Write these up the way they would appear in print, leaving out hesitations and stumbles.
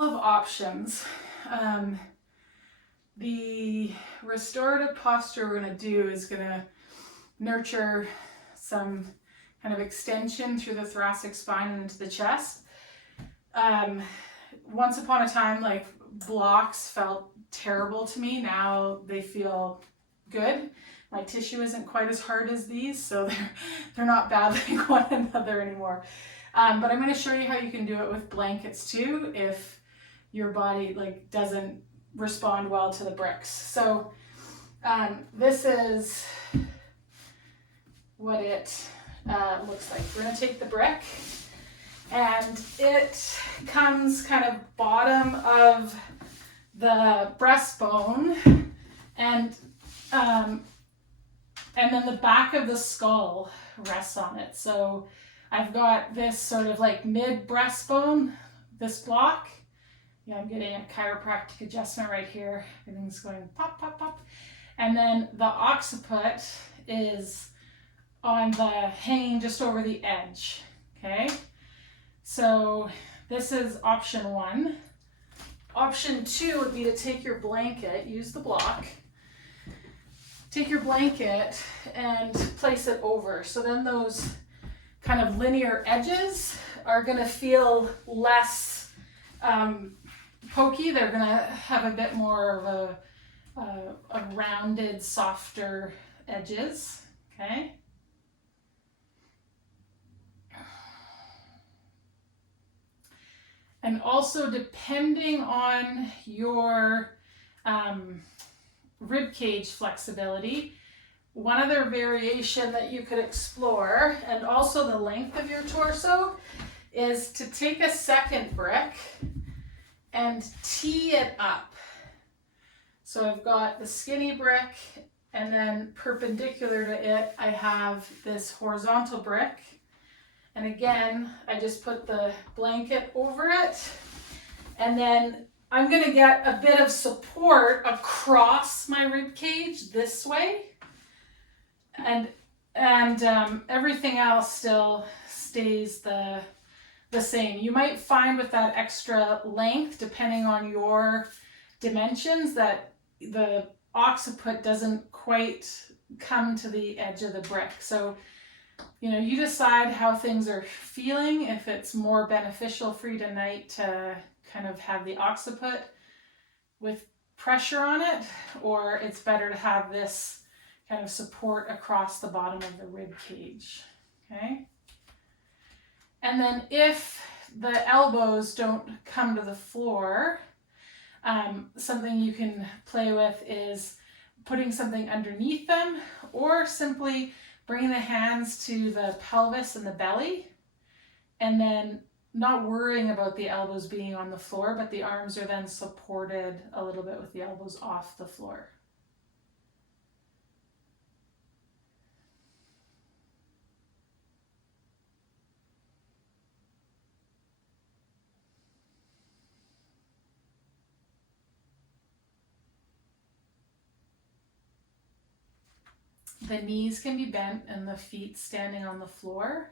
Of options. The restorative posture we're going to do is going to nurture some kind of extension through the thoracic spine and into the chest. Once upon a time, like, blocks felt terrible to me. Now they feel good. My tissue isn't quite as hard as these, so they're not battling one another anymore. But I'm going to show you how you can do it with blankets too, if your body doesn't respond well to the bricks. So this is what it looks like. We're going to take the brick, and it comes kind of bottom of the breastbone, and then the back of the skull rests on it. So I've got this sort of like mid breastbone, this block. Yeah, I'm getting a chiropractic adjustment right here. Everything's going pop, pop, pop. And then the occiput is on the hanging just over the edge. Okay, so this is option 1. Option 2 would be to take your blanket, use the block, take your blanket and place it over. So then those kind of linear edges are going to feel less pokey. They're going to have a bit more of a rounded, softer edges. Okay. And also, depending on your rib cage flexibility, one other variation that you could explore, and also the length of your torso, is to take a second brick and tee it up. So I've got the skinny brick, and then perpendicular to it I have this horizontal brick. And again, I just put the blanket over it, and then I'm going to get a bit of support across my rib cage this way, and everything else still stays the same. You might find with that extra length, depending on your dimensions, that the occiput doesn't quite come to the edge of the brick. So you decide how things are feeling, if it's more beneficial for you tonight to kind of have the occiput with pressure on it, or it's better to have this kind of support across the bottom of the rib cage. Okay. And then if the elbows don't come to the floor, something you can play with is putting something underneath them, or simply bringing the hands to the pelvis and the belly, and then not worrying about the elbows being on the floor, but the arms are then supported a little bit with the elbows off the floor. The knees can be bent and the feet standing on the floor.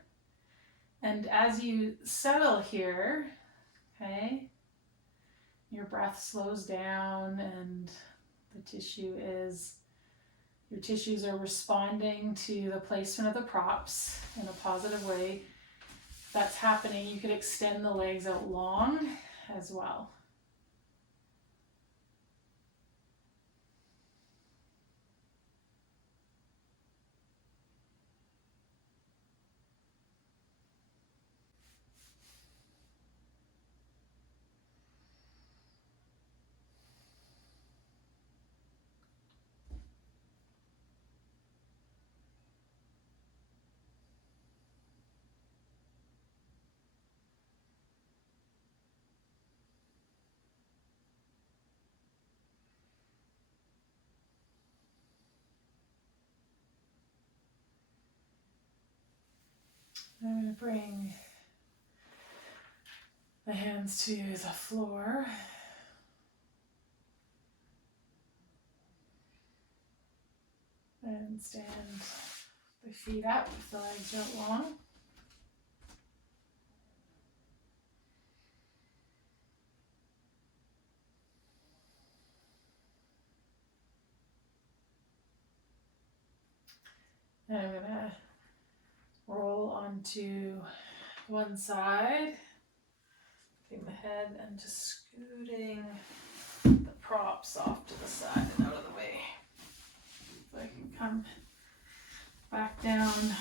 And as you settle here, okay, your breath slows down and your tissues are responding to the placement of the props in a positive way. If that's happening, you could extend the legs out long as well. I'm going to bring the hands to the floor. And stand the feet up if the legs are long. And I'm gonna roll onto one side, taking the head and just scooting the props off to the side and out of the way. So I can come back down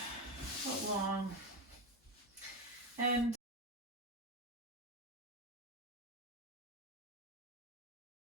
along. And